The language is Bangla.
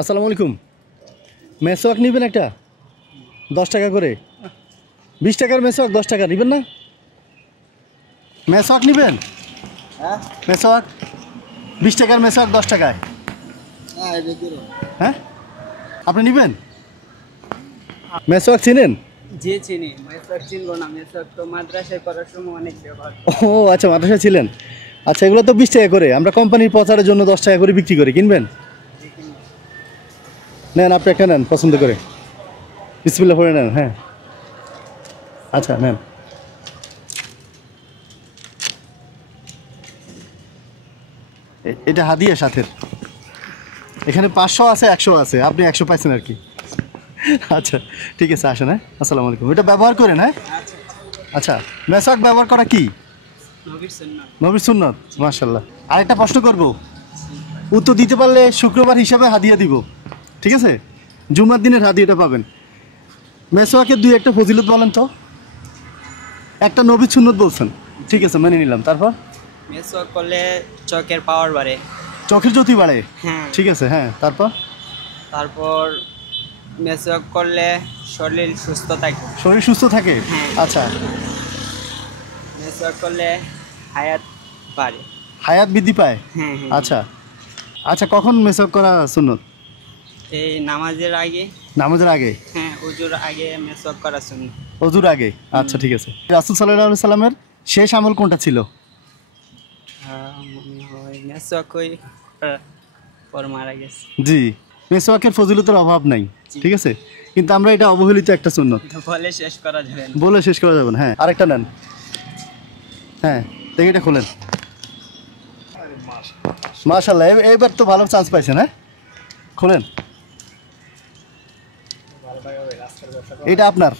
আসসালামু আলাইকুম। মেসওয়াক নেবেন একটা 10 টাকা করে, 20 টাকার মেসওয়াক 10 টাকা নেবেন না? মেসওয়াক নেবেন? হ্যাঁ মেসওয়াক 20 টাকার মেসওয়াক 10 টাকায়। হ্যাঁ আপনি নেবেন? মেসওয়াক চিনেন? জি চিনি। মেসওয়াক চিনবো না? মেসওয়াক তো মাদ্রাসায় পড়ার সময় অনেক ব্যবহার। ও আচ্ছা, মাদ্রাসায় ছিলেন। আচ্ছা, এগুলো তো 20 টাকা করে, আমরা কোম্পানির প্রচারের জন্য 10 টাকা করে বিক্রি করি। কিনবেন? নেন, আপনি একটা নেন পছন্দ করে। বিসমিল্লাহ করে নেন। হ্যাঁ আচ্ছা নেন। এটা হাদিয়া সাথের। এখানে 500 আছে, 100 আছে, আপনি 100 পাইছেন আর কি। আচ্ছা ঠিক আছে, আসেন। হ্যাঁ আসসালামু আলাইকুম। এটা ব্যবহার করেন? হ্যাঁ আচ্ছা, মেসওয়াক ব্যবহার করা কি নবীর সুন্নাত? মাশাআল্লাহ। আরেকটা প্রশ্ন করব, উত্তর দিতে পারলে শুক্রবার হিসাবে হাদিয়া দিব, ঠিক আছে? জুমার দিনের হাদিয়াটা পাবেন। মেসওয়াকের দুই একটা ফজিলত বলেন তো। একটা নবীর সুন্নত বলছেন, ঠিক আছে মেনে নিলাম। তারপর মেসওয়াক করলে চোখের পাওয়ার বাড়ে। চোখের জ্যোতি বাড়ে, হ্যাঁ। ঠিক আছে। হ্যাঁ তারপর তারপর মেসওয়াক করলে শরীর সুস্থ থাকে। শরীর সুস্থ থাকে। হ্যাঁ। আচ্ছা, মেসওয়াক করলে হায়াত বাড়ে। হায়াত বৃদ্ধি পায়। হ্যাঁ হ্যাঁ। আচ্ছা আচ্ছা, কখন মেসওয়াক করা সুন্নত? এই নামাজের আগে। নামাজের আগে? হ্যাঁ, উজুর আগে মেসওয়াক করা সুন্নাত। অজুর আগে। আচ্ছা ঠিক আছে। রাসূল সাল্লাল্লাহু আলাইহি সাল্লামের শেষ আমল কোনটা ছিল? মনে হয় মেসওয়াক ওই করার পর মারা গেছে। জি, মেসওয়াকের ফজিলতের অভাব নাই, ঠিক আছে, কিন্তু আমরা এটা অবহেলিত একটা সুন্নত বলে শেষ করা যাবে না। বলে শেষ করা যাবে না। হ্যাঁ আরেকটা নেন। হ্যাঁ দেখি, এটা খোলেন। মাশাআল্লাহ, এবার তো ভালো চান্স পাইছেন। হ্যাঁ খোলেন। এটা আপনার?